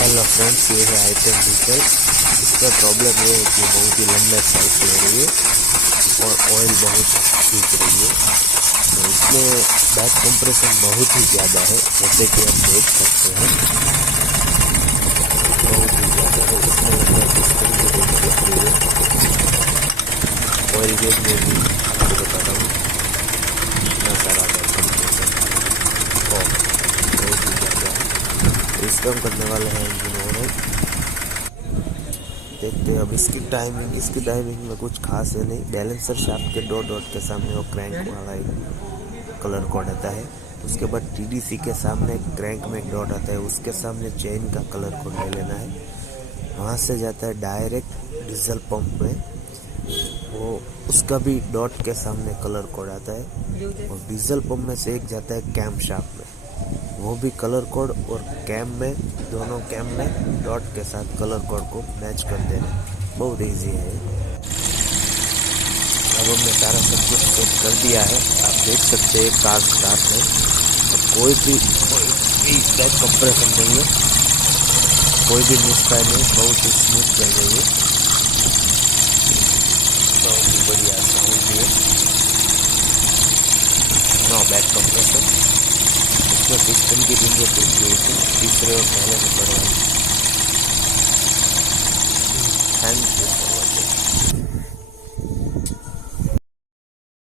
Hello friends, ये है item diesel. इसका प्रॉब्लम ये है कि बहुत ही लंबे साइज ले रही है और ऑयल बहुत खींच रही है। तो इसमें बैक कंप्रेशन बहुत ही ज़्यादा है, जैसे कि आप देख सकते हैं, बहुत ही ज़्यादा है। इसमें लगभग पिस्टन की रेंज दिख रही है। ऑयल गेज में भी आपको बता रहा हूँ इतना सारा बैक कंप्रेशन और बहुत ही ज़्यादा है। तो इसका हम करने वाले हैं इंजन ऑयल। देखते हैं अब इसकी टाइमिंग में कुछ खास है नहीं। बैलेंसर शाफ्ट के दो डॉट के सामने वो क्रैंक वाला एक कलर कोड आता है। उसके बाद टीडीसी के सामने क्रैंक में एक डॉट आता है, उसके सामने चेन का कलर कोड ले लेना है। वहाँ से जाता है डायरेक्ट डीजल पंप में, वो उसका भी डॉट के सामने कलर कोड आता है। और डीजल पंप में से एक जाता है कैम शाफ्ट में, वो भी कलर कोड और कैम में, दोनों कैम में डॉट के साथ कलर कोड को मैच कर देना। बहुत इजी है। अब हमने सारा सब कुछ सेट कर दिया है। आप देख सकते हैं कार स्टार्ट है और कोई भी बैक कंप्रेशन नहीं है, कोई भी मिसफायर नहीं, बहुत ही स्मूथ चल रही है, बहुत ही बढ़िया साउंड भी है। No back compression. इसमें पिस्टन की रिंगें टूटी हुई थी तीसरे और पहले